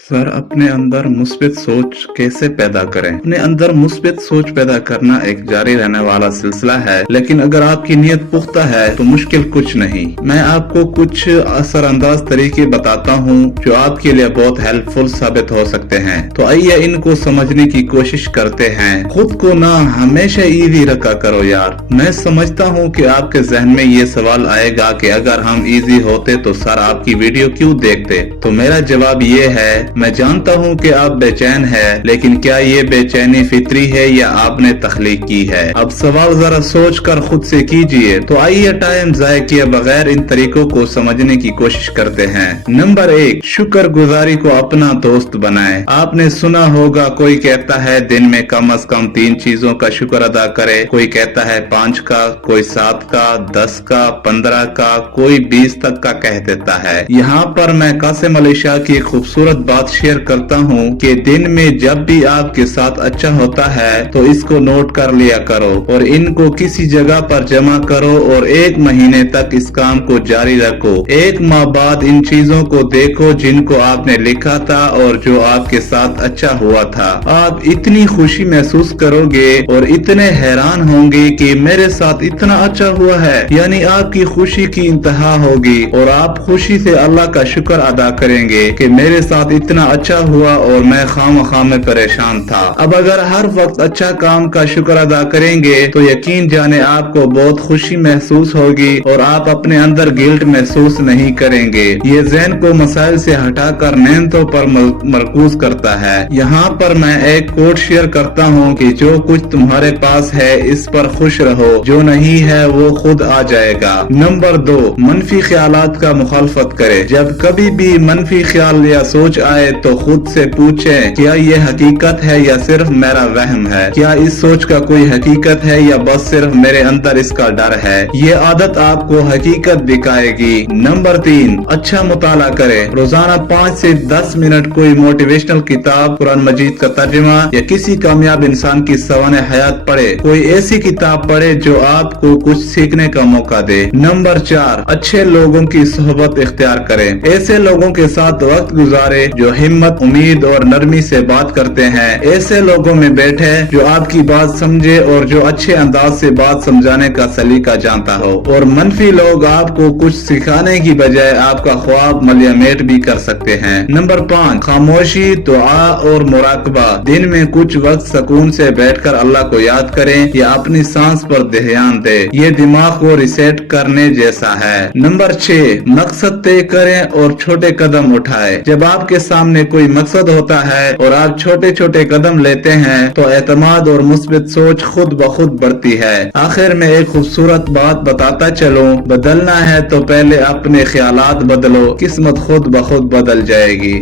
Sir, अपने अंदर मुस्बित सोच कैसे पैदा करें? अपने अंदर मुस्बित सोच पैदा करना एक जारी रहने वाला सिलसिला है, लेकिन अगर आपकी नीयत पुख्ता है तो मुश्किल कुछ नहीं। मैं आपको कुछ असरअंदाज तरीके बताता हूँ जो आपके लिए बहुत हेल्पफुल साबित हो सकते हैं। तो आइए इनको समझने की कोशिश करते हैं। खुद को ना हमेशा इजी रखा करो यार। मैं समझता हूँ कि आपके जहन में ये सवाल आएगा कि अगर हम इजी होते तो सर आपकी वीडियो क्यों देखते? तो मेरा जवाब ये है, मैं जानता हूँ कि आप बेचैन हैं, लेकिन क्या ये बेचैनी फितरी है या आपने तख्लीक की है? अब सवाल जरा सोच कर खुद से कीजिए। तो आइए टाइम जाया किए बगैर इन तरीकों को समझने की कोशिश करते हैं। नंबर 1, शुक्र गुजारी को अपना दोस्त बनाएं। आपने सुना होगा, कोई कहता है दिन में कम से कम 3 चीजों का शुक्र अदा करे, कोई कहता है 5 का, कोई 7 का, 10 का, 15 का, कोई 20 तक का कह देता है। यहाँ पर मैं कासिम अली शाह की खूबसूरत बात शेयर करता हूँ कि दिन में जब भी आपके साथ अच्छा होता है तो इसको नोट कर लिया करो और इनको किसी जगह पर जमा करो और 1 महीने तक इस काम को जारी रखो। 1 माह बाद इन चीजों को देखो जिनको आपने लिखा था और जो आपके साथ अच्छा हुआ था। आप इतनी खुशी महसूस करोगे और इतने हैरान होंगे कि मेरे साथ इतना अच्छा हुआ है, यानी आपकी खुशी की इंतहा होगी और आप खुशी से अल्लाह का शुक्र अदा करेंगे कि मेरे साथ इतना अच्छा हुआ और मैं खामखा में परेशान था। अब अगर हर वक्त अच्छा काम का शुक्र अदा करेंगे तो यकीन जाने आपको बहुत खुशी महसूस होगी और आप अपने अंदर गिल्ट महसूस नहीं करेंगे। ये ज़हन को मसाइल से हटाकर नेमतों पर मरकूज करता है। यहाँ पर मैं एक कोट शेयर करता हूँ कि जो कुछ तुम्हारे पास है इस पर खुश रहो, जो नहीं है वो खुद आ जाएगा। नंबर 2, मनफी ख्यालात का मुखालफत करे। जब कभी भी मनफी ख्याल या सोच आए तो खुद से पूछें, क्या ये हकीकत है या सिर्फ मेरा वहम है? क्या इस सोच का कोई हकीकत है या बस सिर्फ मेरे अंदर इसका डर है? ये आदत आपको हकीकत दिखाएगी। नंबर 3, अच्छा मुताला करें। रोजाना 5 से 10 मिनट कोई मोटिवेशनल किताब, कुरान मजीद का तर्जुमा या किसी कामयाब इंसान की सवाने हयात पढ़े। कोई ऐसी किताब पढ़े जो आपको कुछ सीखने का मौका दे। नंबर 4, अच्छे लोगों की सोहबत इख्तियार करें। ऐसे लोगों के साथ वक्त गुजारे जो हिम्मत, उम्मीद और नरमी से बात करते हैं। ऐसे लोगों में बैठे जो आपकी बात समझे और जो अच्छे अंदाज से बात समझाने का सलीका जानता हो। और मनफी लोग आपको कुछ सिखाने की बजाय आपका ख्वाब मलियामेट भी कर सकते हैं। नंबर 5, खामोशी, दुआ और मुराकबा। दिन में कुछ वक्त सुकून से बैठकर अल्लाह को याद करें या अपनी सांस पर ध्यान दे। ये दिमाग को रिसेट करने जैसा है। नंबर 6, मकसद तय करें और छोटे कदम उठाएं। जब आपके सामने कोई मकसद होता है और आप छोटे छोटे कदम लेते हैं तो एतमाद और मुस्बित सोच खुद ब खुद बढ़ती है। आखिर में एक खूबसूरत बात बताता चलूं, बदलना है तो पहले अपने ख्यालात बदलो, किस्मत खुद ब खुद बदल जाएगी।